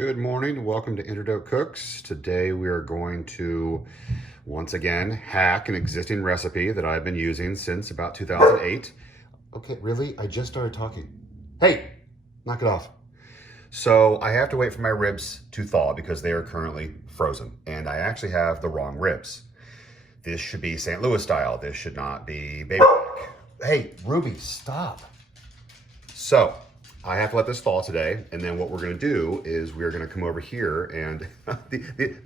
Good morning, welcome to Doak Cooks. Today we are going to, once again, hack an existing recipe that I've been using since about 2008. Okay, really? I just started talking. Hey, knock it off. So I have to wait for my ribs to thaw because they are currently frozen, and I actually have the wrong ribs. This should be St. Louis style. This should not be baby back. Hey, Ruby, stop. So I have to let this thaw today, and then what we're gonna do is we're gonna come over here and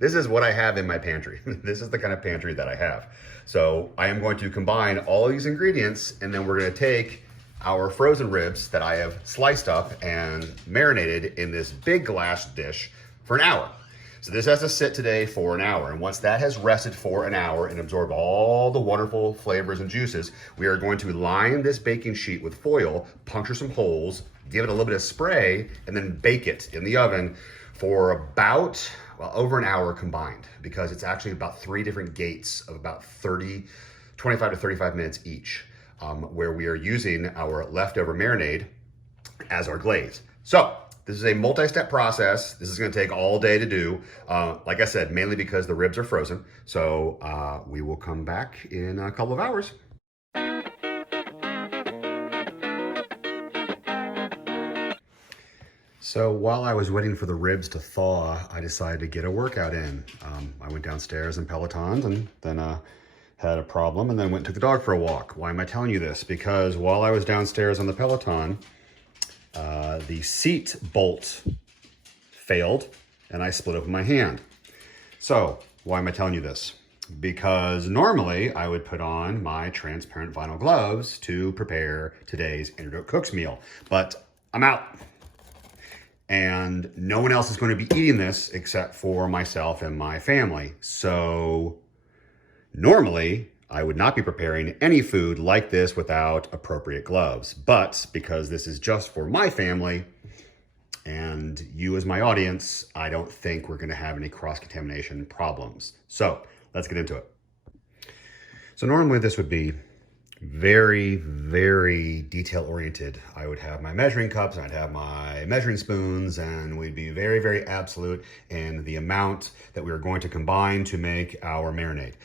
this is what I have in my pantry. This is the kind of pantry that I have. So I am going to combine all these ingredients, and then we're gonna take our frozen ribs that I have sliced up and marinated in this big glass dish for an hour. So this has to sit today for an hour, and once that has rested for an hour and absorbed all the wonderful flavors and juices, we are going to line this baking sheet with foil, puncture some holes, give it a little bit of spray, and then bake it in the oven for about, well, over an hour combined, because it's actually about 3 different gates of about 25 to 35 minutes each, where we are using our leftover marinade as our glaze. So this is a multi-step process. This is gonna take all day to do. Like I said, mainly because the ribs are frozen. So we will come back in a couple of hours. So while I was waiting for the ribs to thaw, I decided to get a workout in. I went downstairs in Pelotons and then had a problem and then went and took the dog for a walk. Why am I telling you this? Because while I was downstairs on the Peloton, the seat bolt failed and I split open my hand. So why am I telling you this? Because normally I would put on my transparent vinyl gloves to prepare today's Doak Cooks meal, but I'm out. And no one else is going to be eating this except for myself and my family. So normally I would not be preparing any food like this without appropriate gloves. But because this is just for my family and you as my audience, I don't think we're going to have any cross-contamination problems. So let's get into it. So normally this would be very, very detail-oriented. I would have my measuring cups, and I'd have my measuring spoons, and we'd be very, very absolute in the amount that we are going to combine to make our marinade.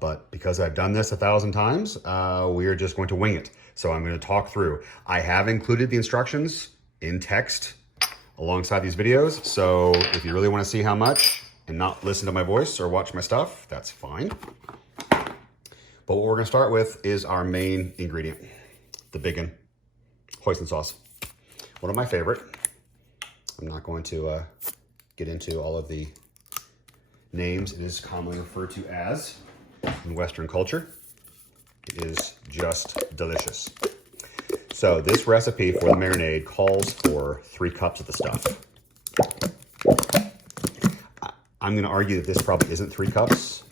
But because I've done this 1,000 times, we are just going to wing it. So I'm going to talk through. I have included the instructions in text alongside these videos. So if you really want to see how much and not listen to my voice or watch my stuff, that's fine. But what we're gonna start with is our main ingredient, the big one, hoisin sauce. One of my favorite. I'm not going to get into all of the names it is commonly referred to as in Western culture. It is just delicious. So this recipe for the marinade calls for 3 cups of the stuff. I'm gonna argue that this probably isn't 3 cups.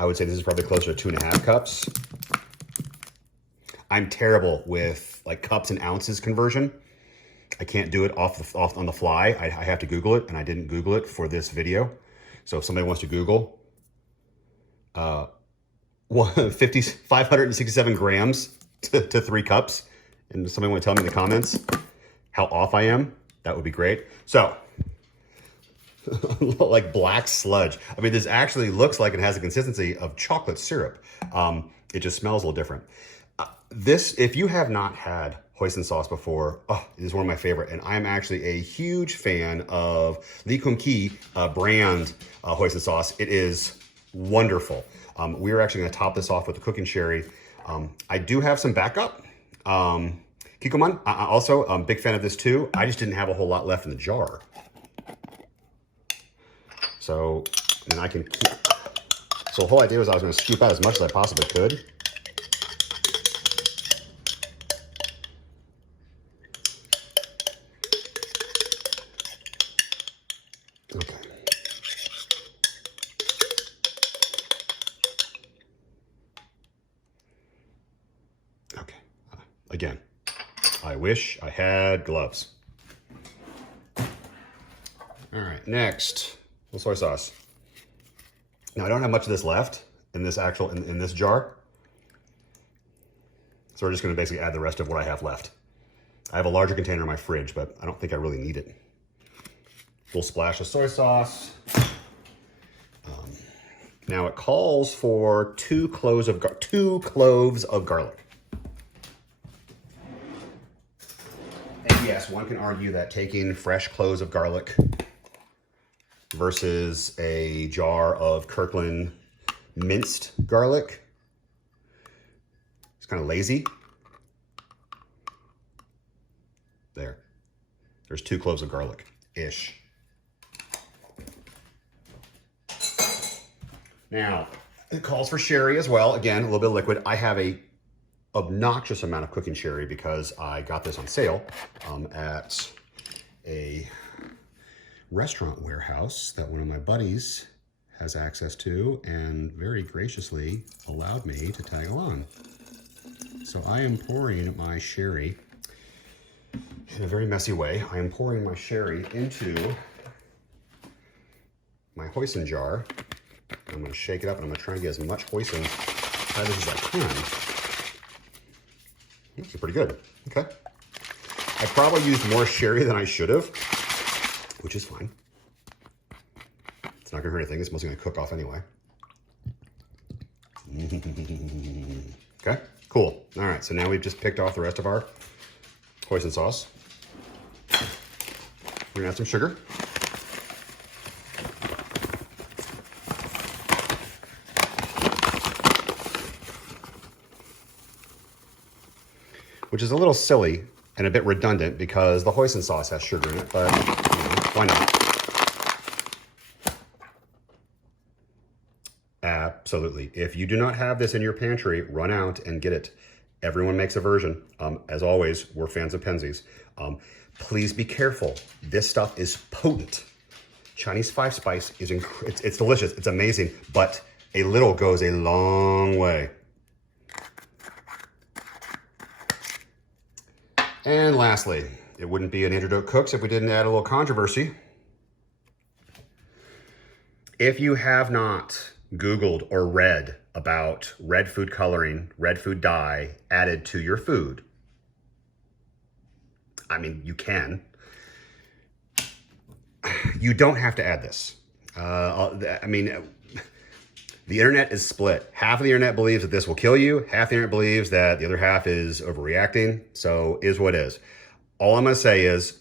I would say this is probably closer to 2.5 cups. I'm terrible with like cups and ounces conversion. I can't do it off on the fly. I have to Google it, and I didn't Google it for this video. So if somebody wants to Google 567 grams to 3 cups, and somebody want to tell me in the comments how off I am, that would be great. So like black sludge. I mean, this actually looks like it has a consistency of chocolate syrup. It just smells a little different. This, if you have not had hoisin sauce before, it is one of my favorite. And I'm actually a huge fan of Lee Kum Kee brand hoisin sauce. It is wonderful. We're actually gonna top this off with the cooking sherry. I do have some backup. Kikkoman, also, I'm a big fan of this too. I just didn't have a whole lot left in the jar. So, and I can keep, so the whole idea was I was going to scoop out as much as I possibly could. Okay. Okay. Again, I wish I had gloves. All right, next. Soy sauce. Now I don't have much of this left in this in this jar. So we're just gonna basically add the rest of what I have left. I have a larger container in my fridge, but I don't think I really need it. Full splash of soy sauce. Now it calls for 2 cloves of garlic. And yes, one can argue that taking fresh cloves of garlic versus a jar of Kirkland minced garlic, it's kind of lazy. There's 2 cloves of garlic-ish. Now, it calls for sherry as well. Again, a little bit of liquid. I have a obnoxious amount of cooking sherry because I got this on sale at a restaurant warehouse that one of my buddies has access to and very graciously allowed me to tag along. So I am pouring my sherry in a very messy way. I am pouring my sherry into my hoisin jar. I'm going to shake it up and I'm going to try and get as much hoisin out of this as I can. It's pretty good. Okay. I probably used more sherry than I should have, which is fine. It's not going to hurt anything. It's mostly going to cook off anyway. Okay, cool. All right, so now we've just picked off the rest of our hoisin sauce. We're going to add some sugar. Which is a little silly and a bit redundant because the hoisin sauce has sugar in it, but you know, why not? Absolutely. If you do not have this in your pantry, run out and get it. Everyone makes a version. As always, we're fans of Penzies. Please be careful. This stuff is potent. Chinese 5-spice is it's delicious. It's amazing, but a little goes a long way. And lastly, it wouldn't be an Doak Cooks if we didn't add a little controversy. If you have not Googled or read about red food coloring, red food dye added to your food, I mean, you can. You don't have to add this. I mean, the internet is split. Half of the internet believes that this will kill you. Half the internet believes that the other half is overreacting. So is what is. All I'm going to say is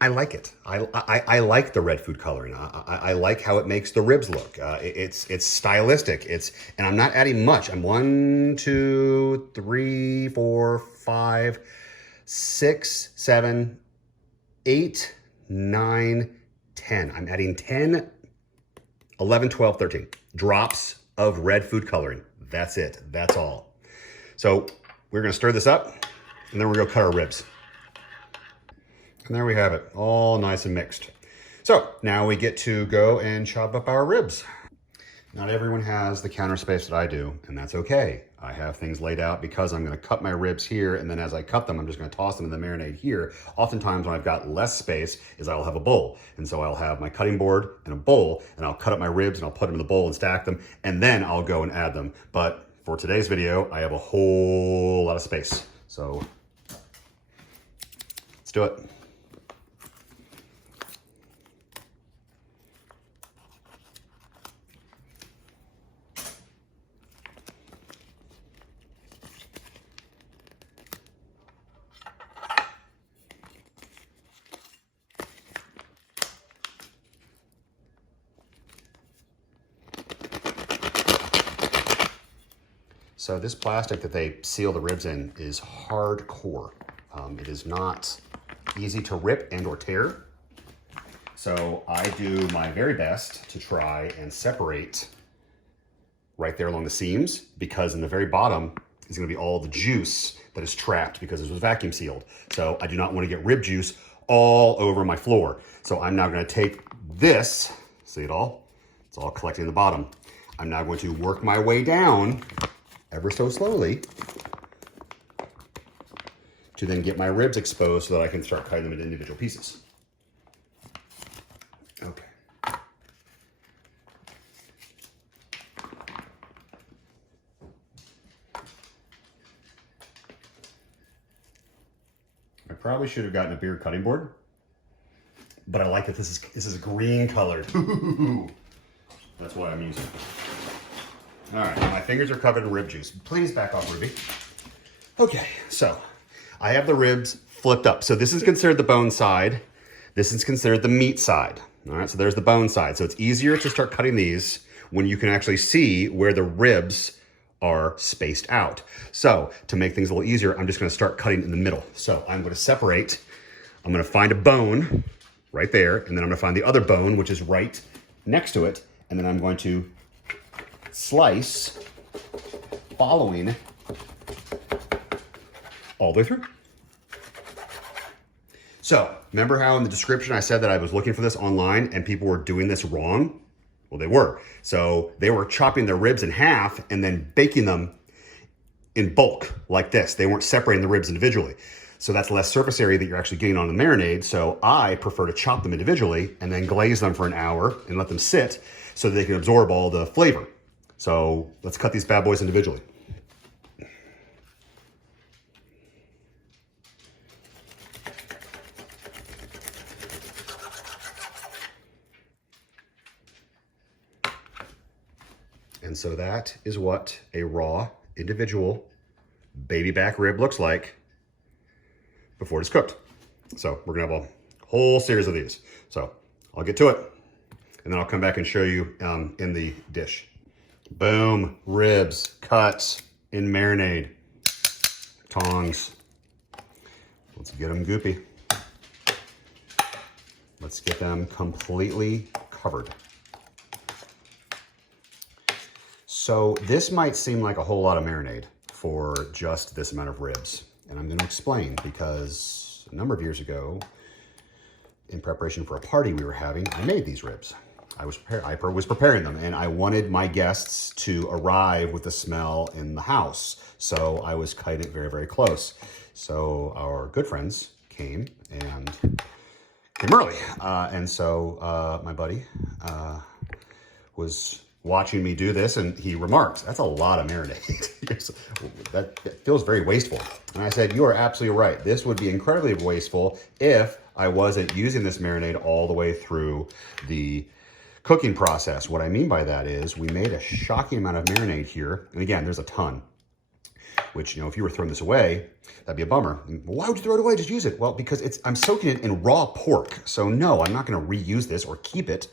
I like it. I like the red food coloring. I like how it makes the ribs look. It's stylistic. And I'm not adding much. I'm 1, 2, 3, 4, 5, 6, 7, 8, 9, 10. I'm adding 10, 11, 12, 13 drops of red food coloring. That's it. That's all. So we're going to stir this up and then we're going to cut our ribs. And there we have it, all nice and mixed. So now we get to go and chop up our ribs. Not everyone has the counter space that I do, and that's okay. I have things laid out because I'm gonna cut my ribs here, and then as I cut them, I'm just gonna toss them in the marinade here. Oftentimes when I've got less space is I'll have a bowl. And so I'll have my cutting board and a bowl, and I'll cut up my ribs and I'll put them in the bowl and stack them, and then I'll go and add them. But for today's video, I have a whole lot of space. So let's do it. So this plastic that they seal the ribs in is hardcore. It is not easy to rip and or tear. So I do my very best to try and separate right there along the seams, because in the very bottom is gonna be all the juice that is trapped because this was vacuum sealed. So I do not want to get rib juice all over my floor. So I'm now gonna take this, see it all? It's all collecting in the bottom. I'm now going to work my way down ever so slowly to then get my ribs exposed so that I can start cutting them into individual pieces. Okay. Probably should have gotten a bigger cutting board, but I like that this is green colored. That's what I'm using. All right, my fingers are covered in rib juice. Please back off, Ruby. Okay, so I have the ribs flipped up. So this is considered the bone side. This is considered the meat side. All right, so there's the bone side. So it's easier to start cutting these when you can actually see where the ribs are spaced out. So to make things a little easier, I'm just gonna start cutting in the middle. So I'm gonna separate, I'm gonna find a bone right there, and then I'm gonna find the other bone, which is right next to it, and then I'm going to slice following all the way through. So remember how in the description I said that I was looking for this online and people were doing this wrong? Well, they were. So they were chopping their ribs in half and then baking them in bulk like this. They weren't separating the ribs individually. So that's less surface area that you're actually getting on the marinade. So I prefer to chop them individually and then glaze them for an hour and let them sit so that they can absorb all the flavor. So let's cut these bad boys individually. And so that is what a raw, individual baby back rib looks like before it's cooked. So we're gonna have a whole series of these. So I'll get to it, and then I'll come back and show you in the dish. Boom, ribs, cut in marinade. Tongs. Let's get them goopy. Let's get them completely covered. So this might seem like a whole lot of marinade for just this amount of ribs. And I'm going to explain, because a number of years ago, in preparation for a party we were having, I made these ribs. I was preparing them, and I wanted my guests to arrive with the smell in the house. So I was cutting it very, very close. So our good friends came early. And so my buddy was watching me do this, and he remarked, "That's a lot of marinade." That feels very wasteful. And I said, "You are absolutely right. This would be incredibly wasteful if I wasn't using this marinade all the way through the cooking process." What I mean by that is we made a shocking amount of marinade here. And again, there's a ton, which, you know, if you were throwing this away, that'd be a bummer. Why would you throw it away? Just use it. Well, because I'm soaking it in raw pork. So no, I'm not going to reuse this or keep it.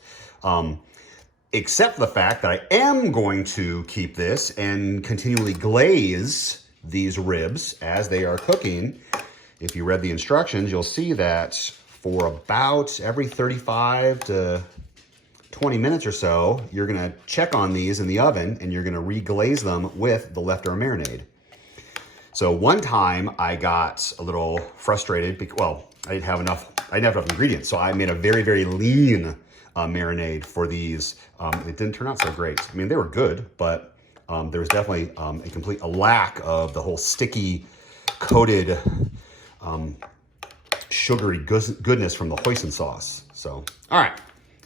Except for the fact that I am going to keep this and continually glaze these ribs as they are cooking. If you read the instructions, you'll see that for about every 35 to 20 minutes or so, you're gonna check on these in the oven and you're gonna reglaze them with the leftover marinade. So one time I got a little frustrated because, well, I didn't have enough ingredients. So I made a very, very lean marinade for these. It didn't turn out so great. I mean, they were good, but there was definitely a lack of the whole sticky, coated, sugary goodness from the hoisin sauce. So, all right.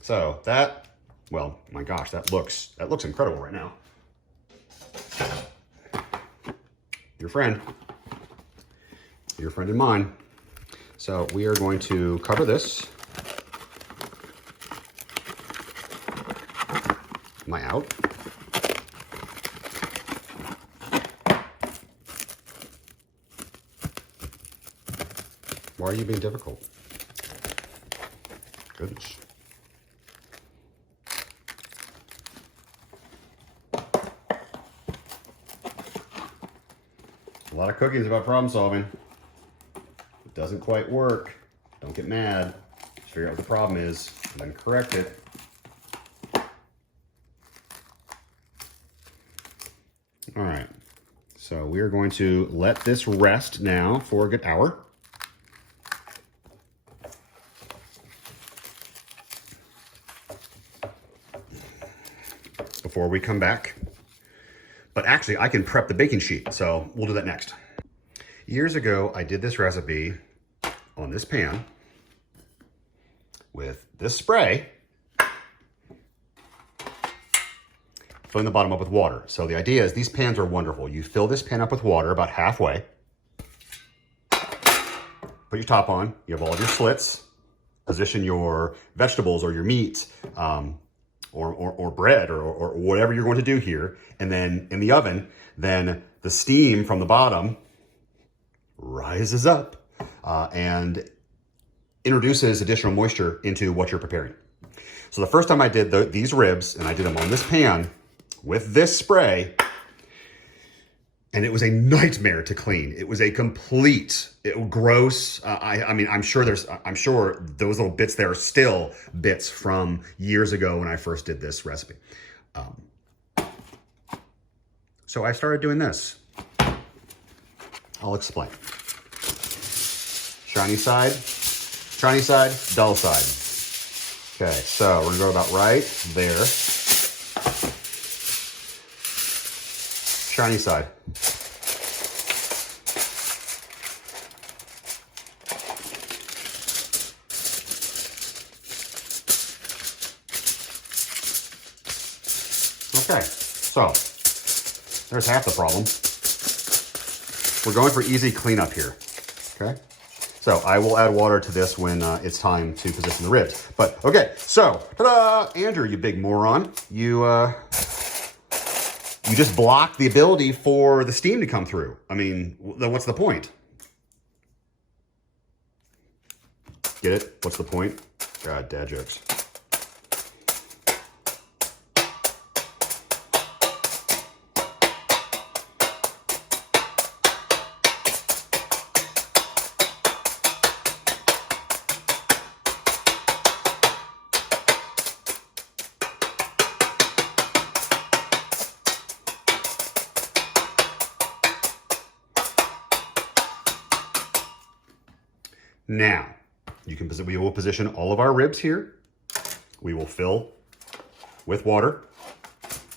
So that, well, my gosh, that looks incredible right now. Your friend and mine. So we are going to cover this. Am I out? Why are you being difficult? Goodness. A lot of cooking is about problem solving. It doesn't quite work. Don't get mad. Just figure out what the problem is and then correct it. All right, so we are going to let this rest now for a good hour. Before we come back. But actually, I can prep the baking sheet, so we'll do that next. Years ago, I did this recipe on this pan with this spray, filling the bottom up with water. So the idea is these pans are wonderful. You fill this pan up with water about halfway. put your top on. You have all of your slits. Position your vegetables or your meat or bread or whatever you're going to do here. And then in the oven, then the steam from the bottom rises up and introduces additional moisture into what you're preparing. So the first time I did these ribs, and I did them on this pan with this spray, and it was a nightmare to clean. It was a complete, gross. I mean, I'm sure those little bits there are still bits from years ago when I first did this recipe. So I started doing this. I'll explain. Shiny side, dull side. Okay, so we're gonna go about right there. Shiny side. Okay, so there's half the problem. We're going for easy cleanup here, okay? So I will add water to this when it's time to position the ribs. But okay, so ta-da! Andrew, you big moron. You just blocked the ability for the steam to come through. I mean, then what's the point? Get it? What's the point? God, dad jokes. Now, we will position all of our ribs here. We will fill with water.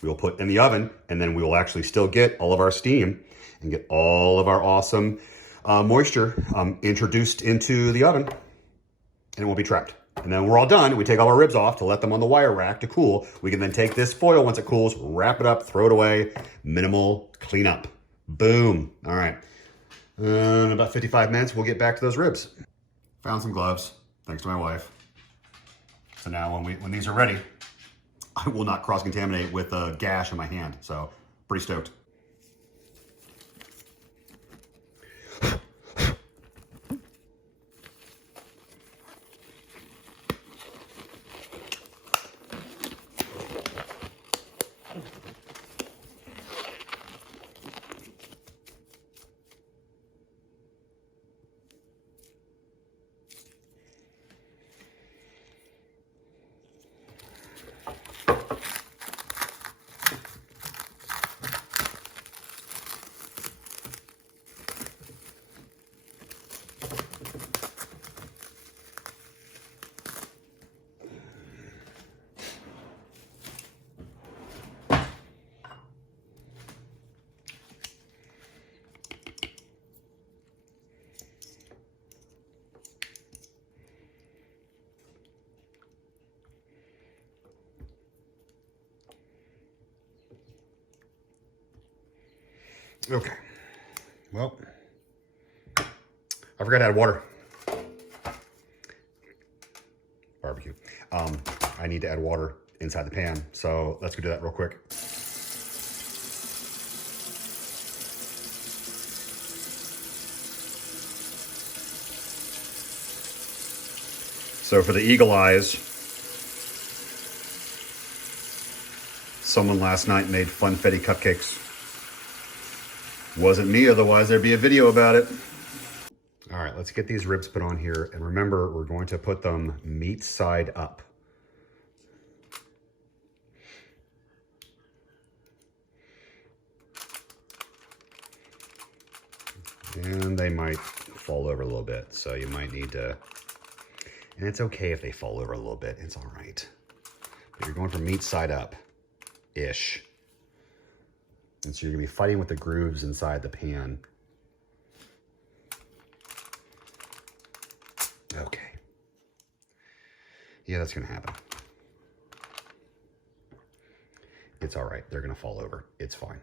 We will put in the oven, and then we will actually still get all of our steam and get all of our awesome moisture introduced into the oven, and it won't be trapped. And then we're all done. We take all our ribs off to let them on the wire rack to cool. We can then take this foil once it cools, wrap it up, throw it away. Minimal cleanup. Boom. All right. In about 55 minutes, we'll get back to those ribs. Found some gloves, thanks to my wife. So now when these are ready, I will not cross-contaminate with a gash in my hand. So pretty stoked. Okay, well, I forgot to add water. Barbecue. I need to add water inside the pan, so let's go do that real quick. So for the eagle eyes, someone last night made funfetti cupcakes. Wasn't me, otherwise there'd be a video about it. All right, let's get these ribs put on here. And remember, we're going to put them meat side up. And they might fall over a little bit, so you might need to, and it's okay if they fall over a little bit, it's all right. But you're going for meat side up-ish. And so you're gonna be fighting with the grooves inside the pan. Okay. Yeah, that's gonna happen. It's all right, they're gonna fall over, it's fine.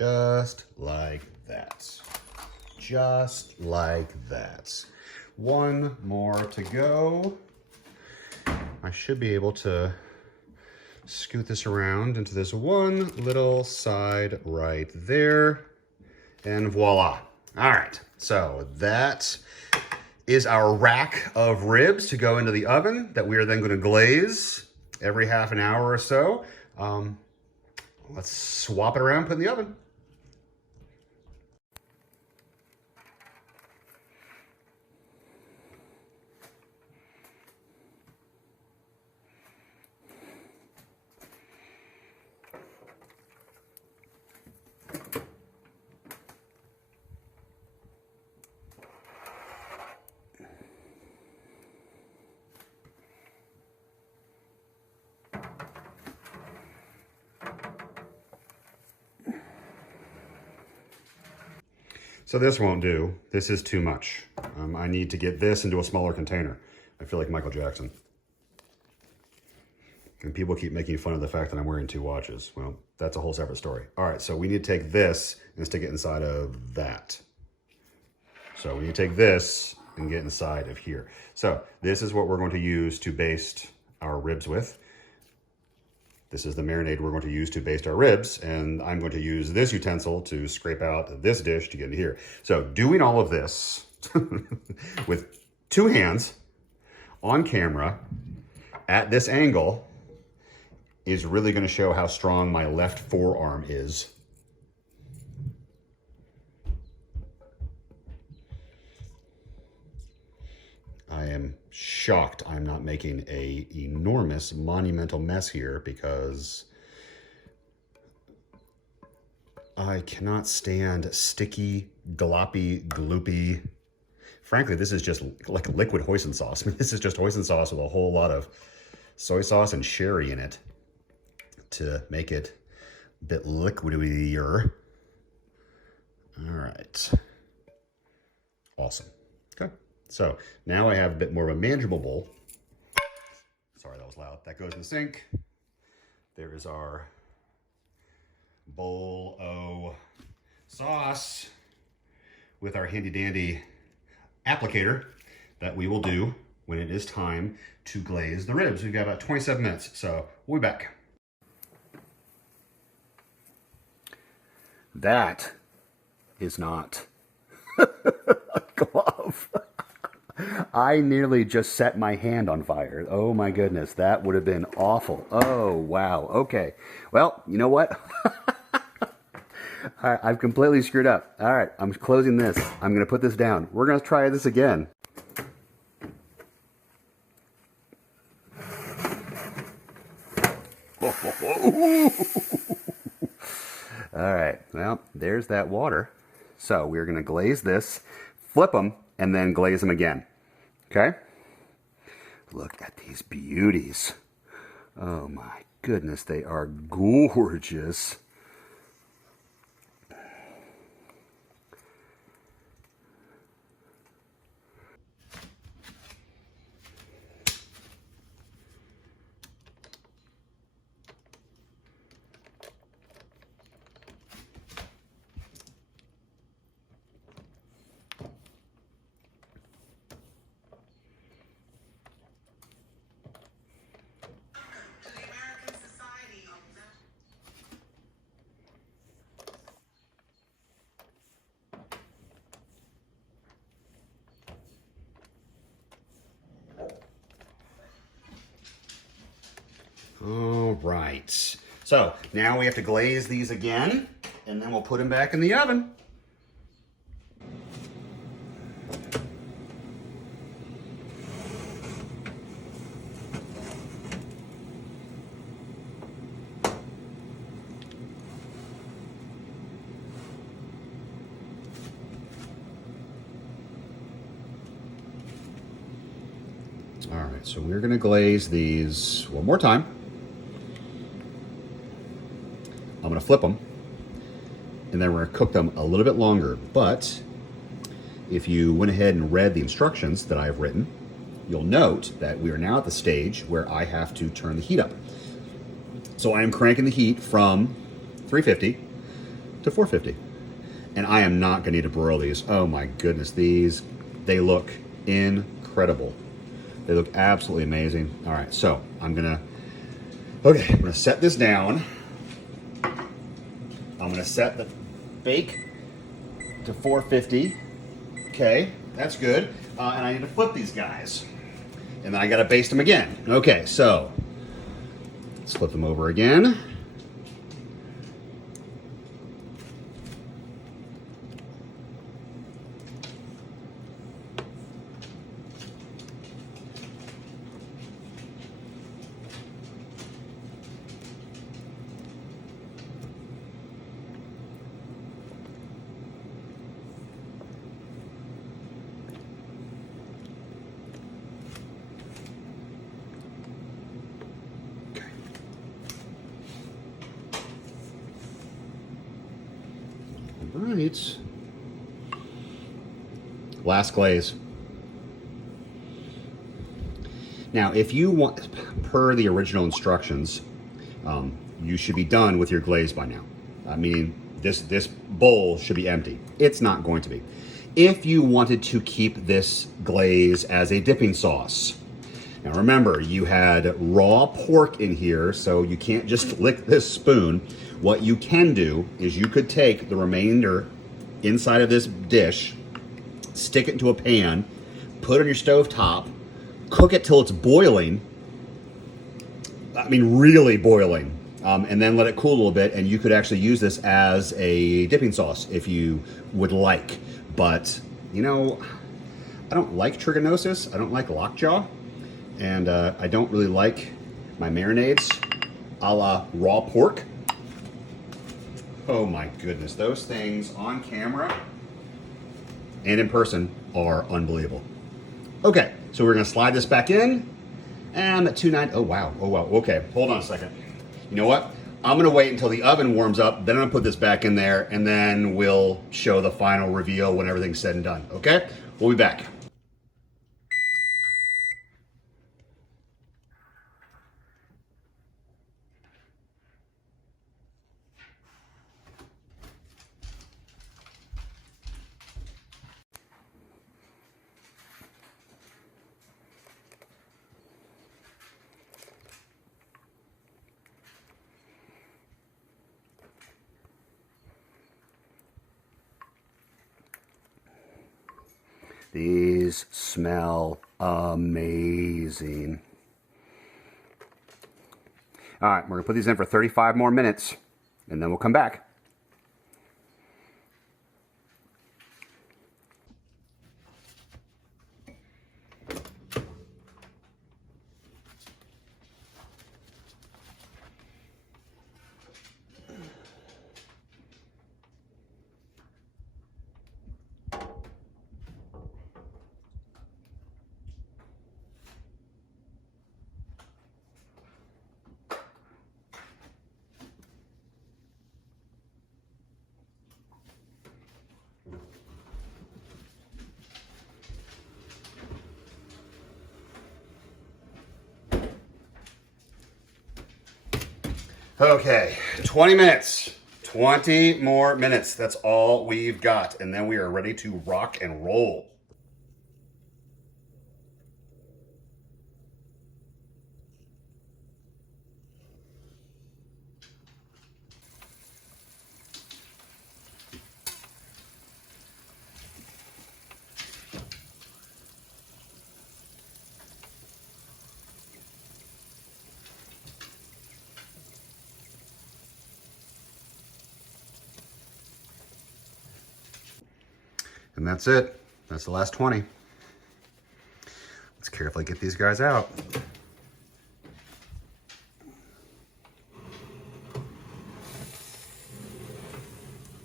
Just like that. Just like that. One more to go. I should be able to scoot this around into this one little side right there. And voila. All right, so that is our rack of ribs to go into the oven that we are then going to glaze every half an hour or so. Let's swap it around, put it in the oven. So this won't do. This is too much. I need to get this into a smaller container. I feel like Michael Jackson. And people keep making fun of the fact that I'm wearing 2 watches. Well, that's a whole separate story. All right, so we need to take this and stick it inside of that. So we need to take this and get inside of here. So this is what we're going to use to baste our ribs with. This is the marinade we're going to use to baste our ribs, and I'm going to use this utensil to scrape out this dish to get into here. So doing all of this with 2 hands on camera at this angle is really going to show how strong my left forearm is. I am shocked I'm not making an enormous, monumental mess here because I cannot stand sticky, gloppy, gloopy. Frankly, this is just like liquid hoisin sauce. I mean, this is just hoisin sauce with a whole lot of soy sauce and sherry in it to make it a bit liquidier. All right. Awesome. Okay. So now I have a bit more of a manageable bowl. Sorry, that was loud. That goes in the sink. There is our bowl of sauce with our handy dandy applicator that we will do when it is time to glaze the ribs. We've got about 27 minutes, so we'll be back. That is not a glove. I nearly just set my hand on fire. Oh my goodness, that would have been awful. Oh, wow. Okay. Well, you know what? I've completely screwed up. All right, I'm closing this. I'm going to put this down. We're going to try this again. All right, well, there's that water. So we're going to glaze this, flip them, and then glaze them again. Okay? Look at these beauties. Oh my goodness, they are gorgeous. All right, so now we have to glaze these again, and then we'll put them back in the oven. All right, so we're gonna glaze these one more time. I'm gonna flip them, and then we're gonna cook them a little bit longer. But if you went ahead and read the instructions that I've written, you'll note that we are now at the stage where I have to turn the heat up. So I am cranking the heat from 350 to 450. And I am not gonna need to broil these. Oh my goodness, these, they look incredible. They look absolutely amazing. All right, so I'm gonna set this down. I'm gonna set the bake to 450. Okay, that's good. And I need to flip these guys. And then I gotta baste them again. Okay, so let's flip them over again. Right. Last glaze. Now, if you want, per the original instructions, you should be done with your glaze by now. Meaning this bowl should be empty. It's not going to be. If you wanted to keep this glaze as a dipping sauce, now remember, you had raw pork in here, so you can't just lick this spoon. What you can do is you could take the remainder inside of this dish, stick it into a pan, put it on your stove top, cook it till it's boiling. I mean, really boiling. And then let it cool a little bit, and you could actually use this as a dipping sauce if you would like. But, you know, I don't like trichinosis. I don't like lockjaw. And I don't really like my marinades a la raw pork. Oh my goodness, those things on camera and in person are unbelievable. Okay, so we're gonna slide this back in, and at 290, oh wow, okay, hold on a second. You know what? I'm gonna wait until the oven warms up, then I'm gonna put this back in there, and then we'll show the final reveal when everything's said and done, okay? We'll be back. These smell amazing. All right, we're gonna put these in for 35 more minutes, and then we'll come back. Okay, 20 minutes. 20 more minutes. That's all we've got. And then we are ready to rock and roll. And that's it. That's the last 20. Let's carefully get these guys out.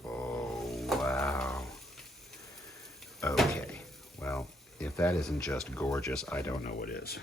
Oh, wow. Okay. Well, if that isn't just gorgeous, I don't know what is.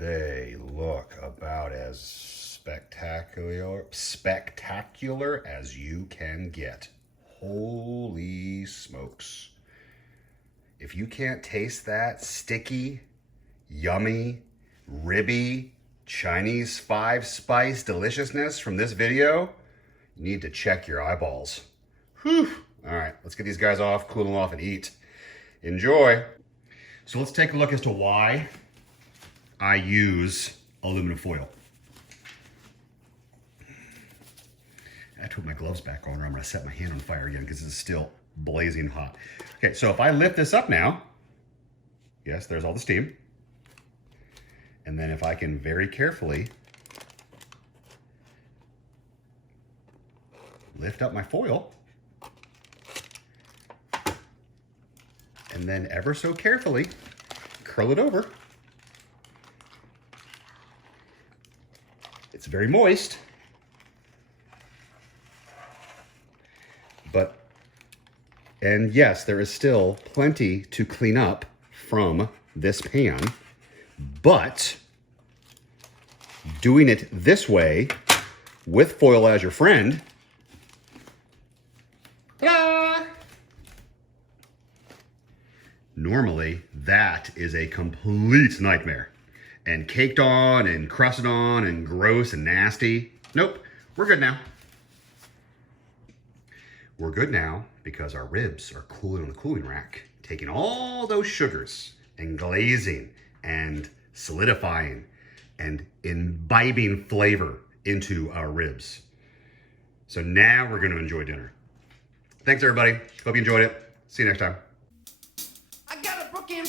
They look about as spectacular as you can get. Holy smokes. If you can't taste that sticky, yummy, ribby, Chinese 5-spice deliciousness from this video, you need to check your eyeballs. Whew. All right, let's get these guys off, cool them off, and eat. Enjoy. So let's take a look as to why I use aluminum foil. I have to put my gloves back on or I'm gonna set my hand on fire again because this is still blazing hot. Okay, so if I lift this up now, yes, there's all the steam. And then if I can very carefully lift up my foil, and then ever so carefully curl it over. It's very moist, and yes, there is still plenty to clean up from this pan, but doing it this way with foil as your friend, ta-da! Normally, that is a complete nightmare and caked on and crusted on and gross and nasty. Nope, we're good now. We're good now because our ribs are cooling on the cooling rack, taking all those sugars and glazing and solidifying and imbibing flavor into our ribs. So now we're gonna enjoy dinner. Thanks everybody, hope you enjoyed it. See you next time. I got a broken